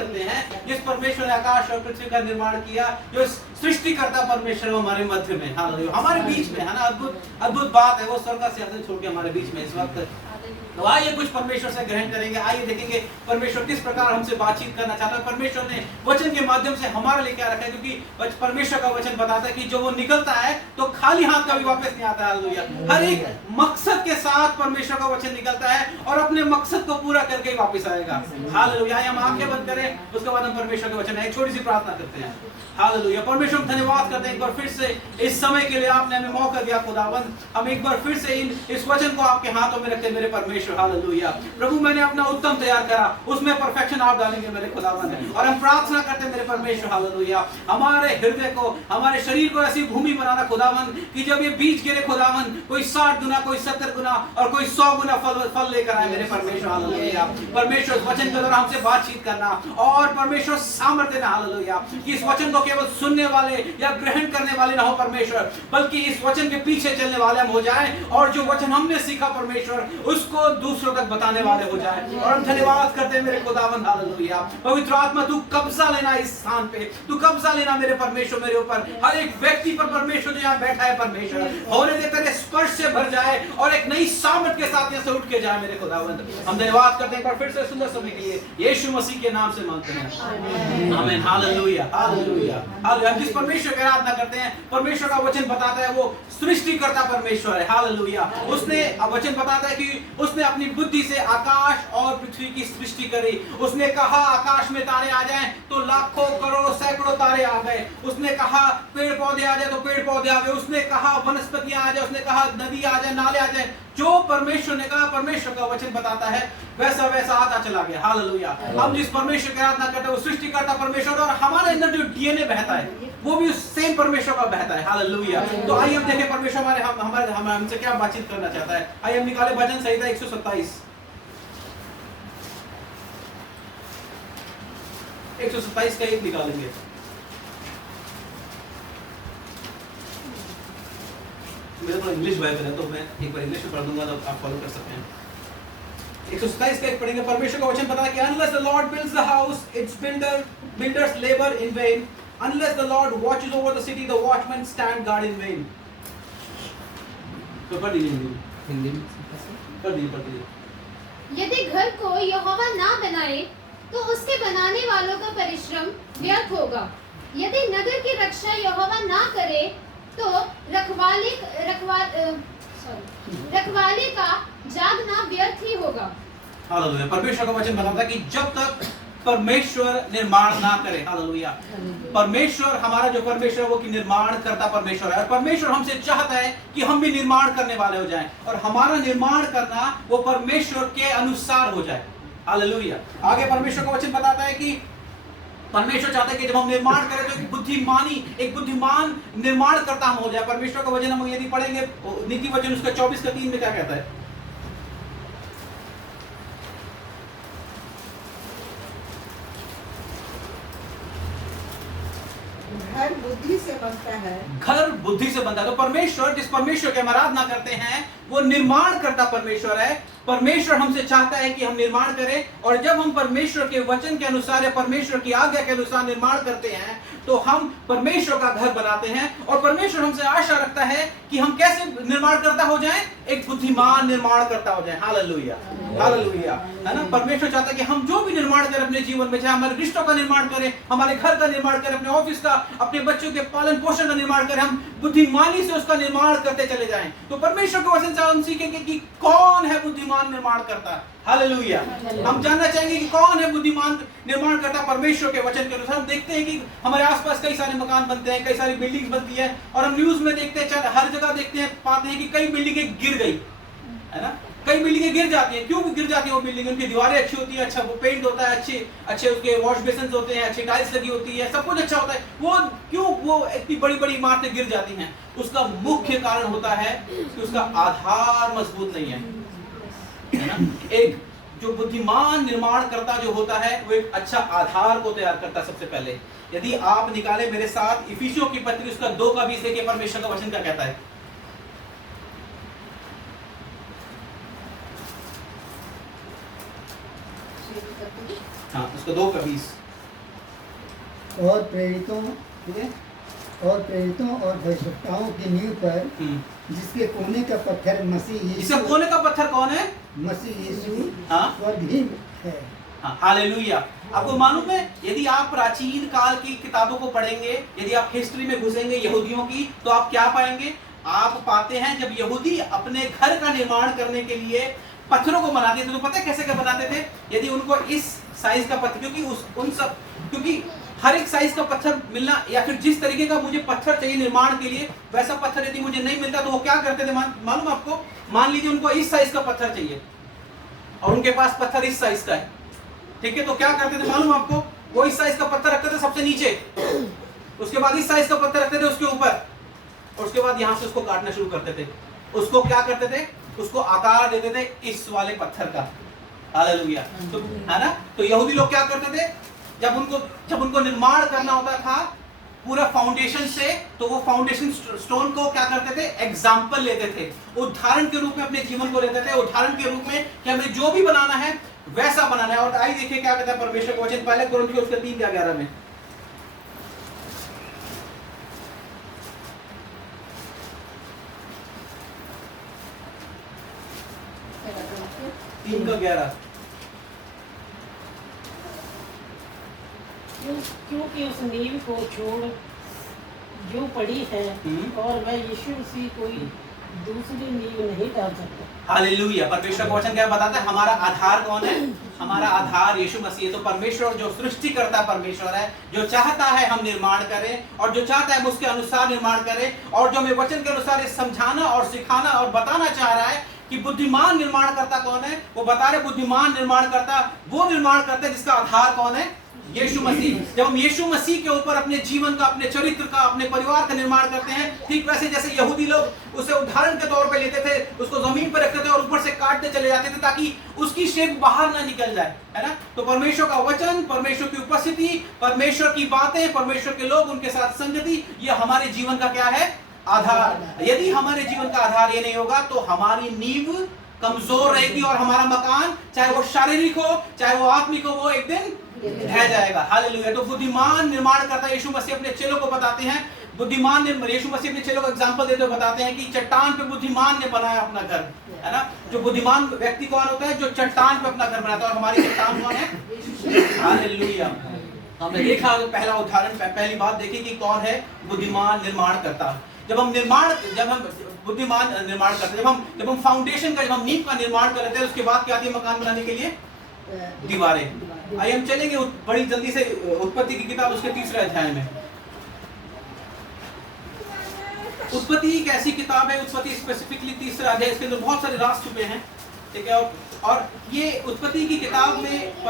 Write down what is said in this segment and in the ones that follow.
करते हैं जिस परमेश्वर ने आकाश और पृथ्वी का निर्माण किया, जो सृष्टिकर्ता परमेश्वर हमारे मध्य में, हालेलुया, हमारे बीच में है ना। अद्भुत अद्भुत बात है, वो स्वर्ग का सिंहासन छोड़ के हमारे बीच में इस वक्त। तो आइए कुछ परमेश्वर से ग्रहण करेंगे, आइए देखेंगे परमेश्वर किस प्रकार हमसे बातचीत करना चाहता है। परमेश्वर ने वचन के माध्यम से हमारे लिए क्या रखा है, क्योंकि परमेश्वर का वचन बताता है कि जो वो निकलता है तो खाली हाथ कभी वापस नहीं आता है, हालेलुया। हर एक मकसद के साथ परमेश्वर का वचन निकलता है और अपने मकसद को पूरा करके वापस आएगा, हालेलुया। हम आंखें बंद करें, उसके बाद हम परमेश्वर का वचन है छोटी सी प्रार्थना करते हैं, हालेलुया। परमेश्वर धन्यवाद करते हैं एक बार फिर से इस समय के लिए आपने हमें मौका दिया खुदावंद। हम एक बार फिर से इस वचन को आपके हाथों में रखते हैं मेरे परमेश्वर, हालेलुया। प्रभु मैंने अपना उत्तम तैयार करा, उसमें परफेक्शन आप डालेंगे मेरे खुदावंद। और हम प्रार्थना करते हैं मेरे परमेश्वर, हालेलुया, हमारे हृदय को, हमारे शरीर को ऐसी भूमि बनाना खुदावंद कि जब ये बीज गिरे खुदावंद, कोई 60 गुना, कोई 70 गुना और कोई 100 गुना फल लेकर आए मेरे परमेश्वर, हालेलुया। परमेश्वर वचन के द्वारा हमसे बातचीत करना और परमेश्वर सामर्थ्य देना, हालेलुया, कि इस वचन को केवल सुनने वाले या ग्रहण करने वाले ना हो परमेश्वर, बल्कि इस वचन के पीछे चलने वाले हम हो जाएं और जो वचन हमने सीखा परमेश्वर उसको दूसरों तक बताने वाले हो जाएं। और हम धन्यवाद करते हैं मेरे खुदावंद, हालेलुया। पवित्र आत्मा तू कब्जा लेना इस स्थान पे, तू कब्जा लेना मेरे परमेश्वर, मेरे ऊपर, हर एक व्यक्ति पर परमेश्वर जो यहाँ बैठा है परमेश्वर, होने दे तेरे स्पर्श से भर जाए और एक नई सामर्थ के साथ यहाँ से उठ के जाए मेरे खुदावंद। हम धन्यवाद करते हैं एक बार फिर से सुंदर समय के लिए, यीशु मसीह के नाम से मांगते हैं, आमीन, हालेलुया, हालेलुया। हम जिस परमेश्वर की आराधना करते हैं, परमेश्वर का वचन बताता है वो सृष्टिकर्ता परमेश्वर है, हालेलुया। उसने वचन बताता है कि उसने अपनी बुद्धि से आकाश और पृथ्वी की सृष्टि करी। उसने कहा आकाश में तारे आ जाएं तो लाखों करोड़ों सैकड़ों तारे आ गए। उसने कहा पेड़ पौधे आ जाए तो पेड़ पौधे आ गए। उसने कहा वनस्पतियां आ जाए, उसने कहा नदी आ जाए, नाले आ जाए। जो परमेश्वर ने कहा, परमेश्वर का वचन बताता है वैसा वैसा आता चला गया, हालेलुया। हम जिस परमेश्वर की आराधना करते हैं वो सृष्टिकर्ता परमेश्वर, और हमारे अंदर जो डीएनए बहता है वो भी उस सेम परमेश्वर का बहता है, हालेलुया। तो आइए हम देखें परमेश्वर हमारे हमसे क्या बातचीत करना चाहता है। आइए हम निकाले भजन संहिता 127 127 का एक निकालेंगे। मेरे पास इंग्लिश बाइबल है तो मैं एक बार इंग्लिश में पढ़ दूंगा तो आप फॉलो कर सकते हैं। 127 का एक पढ़ेंगे। परमेश्वर का वचन पता है कि unless the Lord builds the house, its builders labor in vain. Unless the Lord watches over the city, the watchmen stand guard in vain. तो पढ़ लीजिए हिंदी में, पढ़ लीजिए। यदि घर को यहोवा ना बनाए तो उसके बनाने वालों का परिश्रम व्यर्थ होगा। यदि नगर की रक्षा यहोवा ना करे तो रखवाले का जागना व्यर्थ ही होगा। हालेलुया। परमेश्वर का वचन बताता है कि जब तक परमेश्वर निर्माण ना करे, हालेलुया, परमेश्वर, हमारा जो परमेश्वर है वो कि निर्माण करता परमेश्वर है, और परमेश्वर हमसे चाहता है कि हम भी निर्माण करने वाले हो जाएं और हमारा निर्माण करना वो परमेश्वर के अनुसार हो जाए, हालेलुया। आगे परमेश्वर का वचन बताता है कि परमेश्वर चाहता है कि जब हम निर्माण करें तो एक बुद्धिमान निर्माण करता हम हो जाए। परमेश्वर का वचन हम यदि पढ़ेंगे नीति वचन उसका 24:3 में क्या कहता है? घर बुद्धि से बनता है, घर बुद्धि से बनता है। तो परमेश्वर, जिस परमेश्वर की हम आराधना करते हैं वो निर्माण करता परमेश्वर है। परमेश्वर हमसे चाहता है कि हम निर्माण करें, और जब हम परमेश्वर के वचन के अनुसार या परमेश्वर की आज्ञा के अनुसार निर्माण करते हैं तो हम परमेश्वर का घर बनाते हैं। और परमेश्वर हमसे आशा रखता है कि हम कैसे निर्माण करता हो जाएं, एक बुद्धिमान निर्माण करता हो जाएं, हालेलुया, हालेलुया, है ना। परमेश्वर चाहता है कि हम जो भी निर्माण करें अपने जीवन में, चाहे हमारे रिश्तों का निर्माण करें, हमारे घर का निर्माण करें, अपने ऑफिस का, अपने बच्चों के पालन पोषण का निर्माण करें, हम बुद्धिमानी से उसका निर्माण करते चले जाएं। तो परमेश्वर के वचन से हम सीखेंगे कि कौन है बुद्धिमान निर्माण करता, हालेलुया। हम जानना चाहेंगे कि कौन है बुद्धिमान निर्माण करता परमेश्वर के वचन के अनुसार। हम देखते हैं कि हमारे आसपास कई सारे मकान बनते हैं, कई सारी बिल्डिंग्स बनती है, और हम न्यूज में देखते हैं, हर जगह देखते हैं, पाते हैं कि कई बिल्डिंगें गिर गई, है ना। कई बिल्डिंगें गिर जाती हैं। क्यों गिर जाती है वो बिल्डिंग? उनकी दीवारें अच्छी होती है, अच्छा वो पेंट होता है, अच्छे उसके वॉश बेसिन होते हैं, अच्छी टाइल्स लगी होती है, सब कुछ अच्छा होता है। वो क्यों वो इतनी बड़ी बड़ी इमारतें गिर जाती हैं? उसका मुख्य कारण होता है कि उसका आधार मजबूत नहीं है ना। एक जो बुद्धिमान निर्माण करता जो होता है वो एक अच्छा आधार को तैयार करता है सबसे पहले। यदि आप निकाले मेरे साथ इफिसियों की पत्री उसका 2:20 देखिए परमेश्वर का वचन क्या कहता है। हाँ, उसका 2:20। और प्रेरितों ठीक है। और भविष्यवक्ताओं की नींव पर जिसके कोने का पत्थर मसीह इसका यीशु कोने का पत्थर कौन है? मसीह यीशु हाँ। स्वर्ग ही है। हाँ, हालेलुया। आपको मालूम है, यदि आप प्राचीन काल की किताबों को पढ़ेंगे, यदि आप हिस्ट्री में घुसेंगे यहूदियों की, तो आप क्या पाएंगे? आप पाते हैं जब यहूदी अपने घर का निर्माण करने के लिए पत्थरों को बनाते थे, तो पता है कैसे क्या बनाते थे? यदि उनको इस साइज का पत्थर, क्योंकि हर एक साइज का पत्थर मिलना, या फिर जिस तरीके का मुझे पत्थर चाहिए निर्माण के लिए, वैसा पत्थर यदि मुझे नहीं मिलता तो वो क्या करते थे मालूम आपको? मान लीजिए उनको इस साइज का पत्थर चाहिए और उनके पास पत्थर इस साइज का है, ठीक है, तो क्या करते थे मालूम आपको? वो इस साइज का पत्थर रखते थे सबसे नीचे, उसके बाद इस साइज का पत्थर रखते थे उसके ऊपर, और उसके बाद यहां से उसको काटना शुरू करते थे। उसको क्या करते थे? उसको आकार देते थे इस वाले पत्थर का। हालेलुया। तो है ना, तो यहूदी लोग क्या करते थे? जब उनको निर्माण करना होता था पूरा फाउंडेशन से, तो वो फाउंडेशन स्टोन को क्या करते थे? एग्जाम्पल लेते थे, उदाहरण के रूप में अपने जीवन को लेते थे, उदाहरण के रूप में कि हमें जो भी बनाना है वैसा बनाना है। और आइए देखिए क्या कहता है परमेश्वर का वचन, पहले कुरिन्थियों उसके 3:11 में। 3:11। क्योंकि उस नींव को छोड़ जो पड़ी है और वह यीशु मसीह कोई दूसरी नींव नहीं डाल सकता। हालेलुया। परमेश्वर का वचन क्या बताता है? हमारा आधार कौन है? हमारा आधार यीशु मसीह है। तो परमेश्वर जो सृष्टिकर्ता परमेश्वर है, जो चाहता है हम निर्माण करें और जो चाहता है हम उसके अनुसार निर्माण करें, और जो हमें वचन के अनुसार समझाना और सिखाना और बताना चाह रहा है कि बुद्धिमान निर्माणकर्ता कौन है, वो बता रहे बुद्धिमान निर्माणकर्ता वो निर्माणकर्ता है जिसका आधार कौन है? यीशु मसीह। जब हम यीशु मसीह के ऊपर अपने जीवन का, अपने चरित्र का, अपने परिवार का निर्माण करते हैं, ठीक वैसे जैसे यहूदी लोग उसे उदाहरण के तौर पे लेते थे, उसको जमीन पर रखते थे और ऊपर से काटते चले जाते थे ताकि उसकी शेप बाहर ना निकल जाए, है ना। तो परमेश्वर का वचन, परमेश्वर की उपस्थिति, परमेश्वर की बातें, परमेश्वर के लोग, उनके साथ संगति, ये हमारे जीवन का क्या है? आधार। यदि हमारे जीवन का आधार ये नहीं होगा तो हमारी नींव कमजोर रहेगी और हमारा मकान, चाहे वो शारीरिक हो चाहे वो आत्मिक हो, वो एक दिन ढह जाएगा। हालेलुया। तो बुद्धिमान निर्माण करता यीशु मसीह अपने चेलों को बताते हैं, बुद्धिमान यीशु मसीह अपने चेलों को एग्जांपल देते हुए बताते हैं कि चट्टान पे बुद्धिमान ने बनाया अपना घर, है ना। जो बुद्धिमान व्यक्ति कौन होता है? जो चट्टान पे अपना घर बनाता है। और हमारी चट्टान कौन है? हालेलुया। हमने देखा पहला उदाहरण, पहली बात देखी कि कौन है बुद्धिमान निर्माण करता। जब हम बुद्धिमान निर्माण करते हैं, जब हम फाउंडेशन का, जब हम नींव का निर्माण कर लेते हैं, उसके बाद क्या आती है मकान बनाने के लिए? दीवारें। आइए हम चलेंगे बड़ी जल्दी से उत्पत्ति की किताब उसके 3रे अध्याय में। उत्पत्ति एक ऐसी किताब है, उत्पत्ति स्पेसिफिकली 3रा अध्याय, इसके अंदर बहुत सारे राज छुपे हैं, ठीक है। और ये उत्पत्ति की किताब में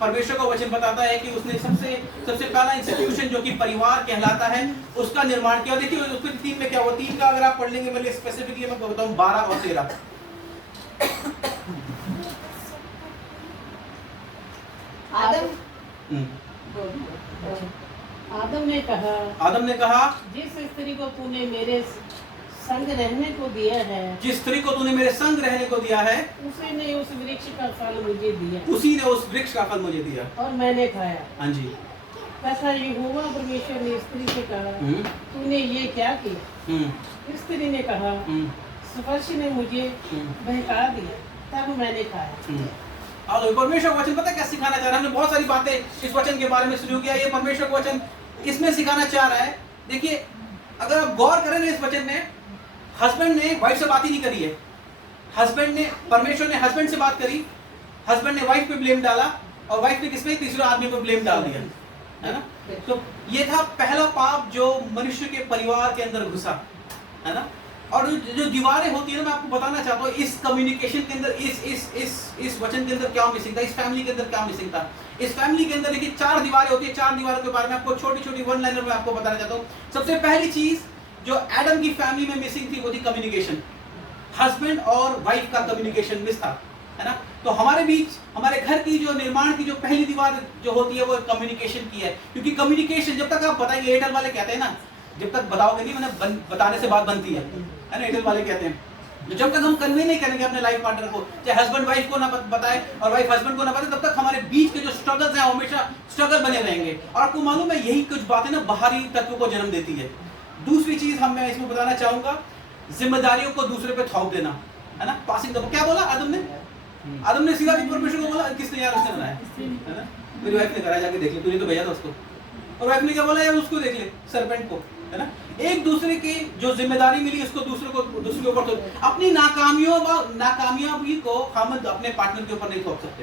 परमेश्वर का वचन बताता है कि उसने सबसे पहला इंस्टीट्यूशन जो कि परिवार कहलाता है उसका निर्माण किया। देखिए उत्पत्ति 3 में क्या हुआ? 3 का अगर आप पढ़ लेंगे, मेरे स्पेसिफिकली मैं बताऊं 12 और 13। आदम ने कहा जिस स्त्री को तूने मेरे संग रहने को दिया है, जिस स्त्री को तूने मेरे संग रहने को दिया है, उसी ने उस वृक्ष का फल मुझे दिया, उसी ने उस वृक्ष का फल मुझे दिया और मैंने खाया। हाँ जी। तथा यहोवा परमेश्वर ने स्त्री से कहा, तूने ये क्या किया? स्त्री ने कहा, स्पर्श ने मुझे बहका दिया, तब मैंने खाया। परमेश्वर का वचन पता क्या सिखाना चाह रहा है? हमने बहुत सारी बातें इस वचन के बारे में शुरू किया। ये परमेश्वर का वचन किसमें सिखाना चाह रहा है? देखिए अगर आप गौर करें ना इस वचन में, हस्बैंड ने वाइफ से बात ही नहीं करी है। परमेश्वर ने हस्बैंड से बात करी, हस्बैंड ने वाइफ पे ब्लेम डाला और वाइफ ने किसमें? तीसरे आदमी पे ब्लेम डाल दिया, है ना। तो ये था पहला पाप जो मनुष्य के परिवार के अंदर घुसा, है ना। और जो दीवारें होती है ना, मैं आपको बताना चाहता हूँ इस कम्युनिकेशन के अंदर, इस वचन के अंदर क्या मिसिंग था, इस फैमिली के अंदर क्या मिसिंग था। इस फैमिली के अंदर देखिए 4 दीवारें होती है। 4 दीवारों के बारे में आपको छोटी-छोटी 1 लाइनर में आपको बताना चाहता हूँ। सबसे पहली चीज जो एडम की फैमिली में मिसिंग थी वो थी कम्युनिकेशन। हस्बैंड और वाइफ का कम्युनिकेशन मिस था, है ना। तो हमारे बीच, हमारे घर की जो निर्माण की जो पहली दीवार जो होती है वो कम्युनिकेशन की है। क्योंकि कम्युनिकेशन जब तक आप बताएंगे, एयरटेल वाले कहते हैं ना, जब तक बताओगे नहीं, मैंने बताने से बात बनती है ना, एयरटेल वाले कहते हैं। जब तक हम कन्वे नहीं करेंगे अपने लाइफ पार्टनर को, चाहे हस्बैंड वाइफ को ना बताए और वाइफ हस्बैंड को ना बताए, तब तक हमारे बीच के जो स्ट्रगल्स हैं हमेशा स्ट्रगल बने रहेंगे। और आपको मालूम है यही कुछ बातें ना बाहरी तत्वों को जन्म देती है। दूसरी चीज मैं इसमें बताना चाहूंगा, जिम्मेदारियों को दूसरे पे थोप देना, है ना। पासिंग द, क्या बोला आदम ने सीधा परमेश्वर को बोला, किसने यार उसने बनाया, है ना, मेरी वाइफ ने करा, जाके देख ले, तूने तो भेजा था उसको। और वाइफ ने क्या बोला, यार उसको देख ले, सरपेंट को, है ना। एक दूसरे की जो जिम्मेदारी मिली उसको दूसरे के ऊपर, तो अपनी नाकामयाबी को हम अपने पार्टनर के ऊपर नहीं थोप सकते,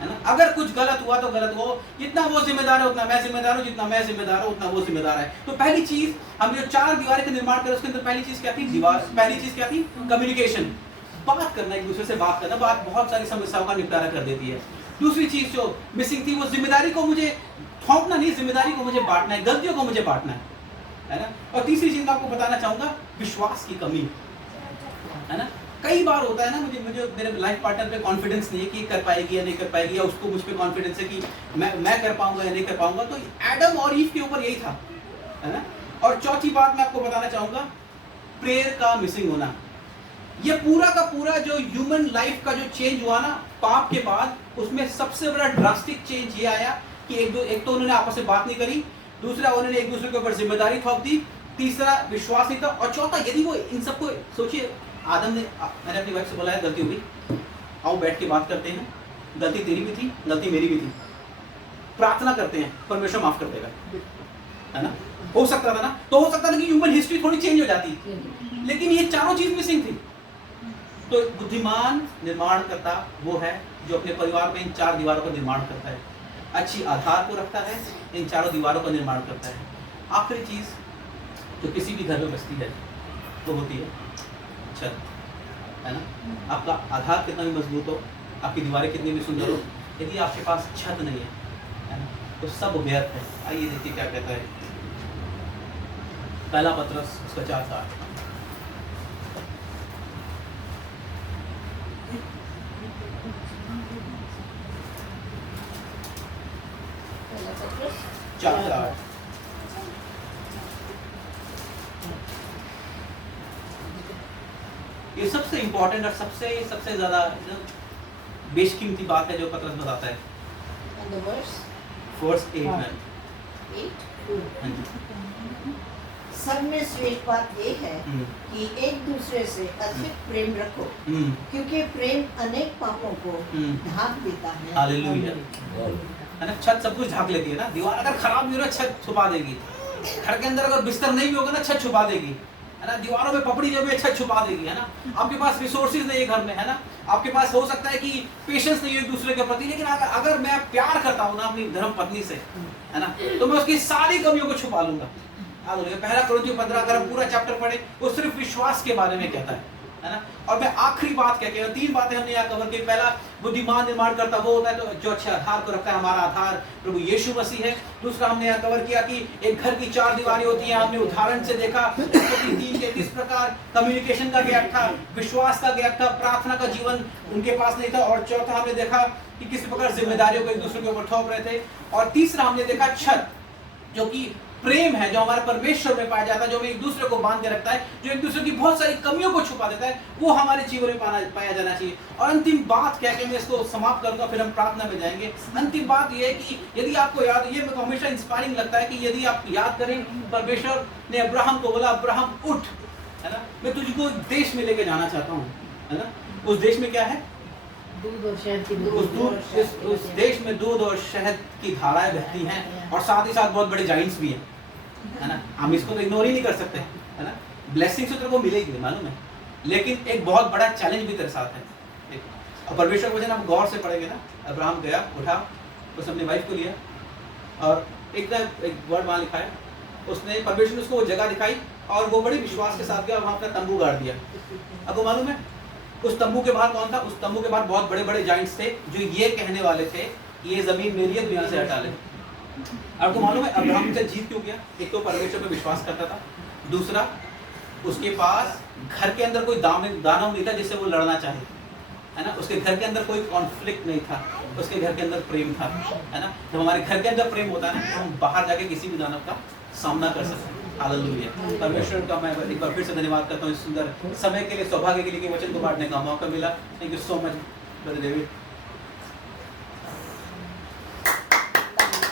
है ना। अगर कुछ गलत हुआ तो गलत हो, जितना वो जिम्मेदार है उतना मैं जिम्मेदार हूँ, जितना मैं जिम्मेदार हूँ उतना वो जिम्मेदार है। तो पहली चीज हमने जो 4 दीवारें का निर्माण किया उसके अंदर पहली चीज क्या थी, पहली चीज क्या थी, कम्युनिकेशन, बात करना, एक दूसरे से बात करना। बात बहुत सारी समस्याओं का निपटारा कर देती है। दूसरी चीज जो मिसिंग थी वो जिम्मेदारी को मुझे थोपना नहीं, जिम्मेदारी को मुझे बांटना है, गलतियों को मुझे बांटना है ना। और तीसरी चीज मैं आपको बताना चाहूंगा, विश्वास की कमी, है ना। कई बार होता है ना, मुझे मेरे लाइफ पार्टनर पे कॉन्फिडेंस नहीं है कि कर पाएगी या नहीं कर पाएगी, या उसको मुझ पे कॉन्फिडेंस है कि मैं कर पाऊंगा या नहीं कर पाऊंगा। तो एडम और ईव के ऊपर यही था, है ना। और चौथी बात मैं आपको बताना चाहूंगा, प्रेयर का मिसिंग होना। ये पूरा का पूरा जो ह्यूमन लाइफ का जो चेंज हुआ ना पाप के बाद, उसमें सबसे बड़ा ड्रास्टिक चेंज ये आया कि एक तो उन्होंने आपस में बात नहीं करी, दूसरा उन्होंने एक दूसरे के ऊपर जिम्मेदारी थोप दी, तीसरा विश्वास नहीं था, और चौथा यदि वो इन सबको सोचिए, आदम ने, मैंने अपनी वाइफ से बोला है गलती हो गई, आओ बैठ के बात करते हैं, गलती तेरी भी थी, गलती मेरी भी थी, प्रार्थना करते हैं, परमेश्वर माफ कर देगा, है ना। हो सकता था ना, तो हो सकता था कि ह्यूमन हिस्ट्री थोड़ी चेंज हो जाती, लेकिन ये चारों चीज मिसिंग थी। तो बुद्धिमान निर्माण करता वो है जो अपने परिवार में इन 4 दीवारों का निर्माण करता है, अच्छी आधार को रखता है, इन 4 दीवारों का निर्माण करता है। आखिरी चीज जो किसी भी घर में बचती है वो होती है छत, है ना। आपका आधार कितना भी मजबूत हो, आपकी दीवारें कितनी भी सुंदर हो, यदि आपके पास छत नहीं है ना, तो सब व्यर्थ है। आइए देखिए क्या कहता है पहला पत्रस उसका 4:8। ये सबसे इंपॉर्टेंट और सबसे ज्यादा बेशकीमती बात है जो पत्रस बताता है। वर्स 8 में सब में श्रेष्ठ बात ये है कि एक दूसरे से अधिक प्रेम रखो, क्योंकि प्रेम अनेक पापों को ढांक देता है। हालेलुया, है ना। छत सब कुछ ढांक लेती है ना। दीवार अगर खराब भी हो छत छुपा देगी, घर के अंदर अगर बिस्तर नहीं भी होगा ना छत छुपा देगी, है ना। दीवारों में पपड़ी जो भी छत छुपा देगी, है ना। आपके पास रिसोर्सेज नहीं है घर में, है ना। आपके पास हो सकता है कि पेशेंस नहीं है एक दूसरे के प्रति, लेकिन अगर मैं प्यार करता हूँ ना अपनी धर्म पत्नी से, है ना, तो मैं उसकी सारी कमियों को छुपा लूंगा। पहला कोरिन्थियों 15 अगर हम पूरा चैप्टर पढ़े वो सिर्फ विश्वास के बारे में कहता है ना। और मैं आखिरी बात क्या कहूँ, 3 बातें हमने यहाँ कवर की। पहला, बुद्धिमान निर्माण करता वो होता है तो जो अच्छे आधार को रखता है, हमारा आधार प्रभु यीशु मसीह है। दूसरा हमने यहाँ कवर किया कि एक घर की 4 दीवारें होती हैं, हमने उदाहरण से देखा 3 के किस प्रकार कम्युनिकेशन का गैप था, विश्वास का गैप था, प्रार्थना का जीवन उनके पास नहीं था। और चौथा हमने देखा कि किस प्रकार जिम्मेदारियों को एक दूसरे के ऊपर थोप रहे थे। और तीसरा हमने देखा छत, जो कि प्रेम है, जो हमारे परमेश्वर में पाया जाता है, जो एक दूसरे को बांध के रखता है, जो एक दूसरे की बहुत सारी कमियों को छुपा देता है, वो हमारे जीवन में पाया जाना चाहिए। और अंतिम बात क्या कि मैं इसको समाप्त करूंगा, फिर हम प्रार्थना में जाएंगे। अंतिम बात ये है कि यदि आपको याद, ये मेरे को हमेशा इंस्पायरिंग लगता है कि यदि आप याद करें, परमेश्वर ने अब्राहम को बोला, अब्राहम उठ, है ना, मैं तुझको देश में लेके जाना चाहता हूँ, है ना। उस देश में क्या है? दूध और शहद की उस देश में दूध और शहद की धाराएं बहती हैं, और साथ ही साथ बहुत बड़े जाइंट्स भी हैं, है ना। हम इसको तो इग्नोर ही नहीं कर सकते, है ना। ब्लेसिंग्स तो तेरे को मिलेगी, मालूम है, लेकिन एक बहुत बड़ा चैलेंज भी तेरे साथ है। और परमेश्वर को वचन आप गौर से पढ़ेंगे ना, अब्राहम गया, उठा, उसने अपनी वाइफ को लिया, और एक वर्ड वहाँ लिखा है, उसने, परमेश्वर ने उसको वो जगह दिखाई, और वो बड़े विश्वास के साथ गया, वहाँ अपना तंबू गाड़ दिया। अब वो मालूम है उस तंबू के बाहर कौन था? उस तंबू के बाहर बहुत बड़े बड़े जाइंट्स थे, जो ये कहने वाले थे कि ये जमीन मेरी है, यहाँ से हटा ले। आपको मालूम है अब्राहम से जीत क्यों गया? एक तो परमेश्वर पे विश्वास करता था, दूसरा उसके पास घर के अंदर कोई दानव नहीं था जिससे वो लड़ना चाहे, है ना। उसके घर के अंदर कोई कॉन्फ्लिक्ट नहीं था, उसके घर के अंदर प्रेम था, है ना। जब हमारे घर के अंदर प्रेम होता है ना, तो हम बाहर जाके किसी भी दानव का सामना कर सकते हैं। हालेलुया। परमेश्वर का मैं एक बार फिर से धन्यवाद करता हूँ इस सुंदर समय के लिए, सौभाग्य के लिए कि वचन को बांटने का मौका मिला। Thank you so much brother David.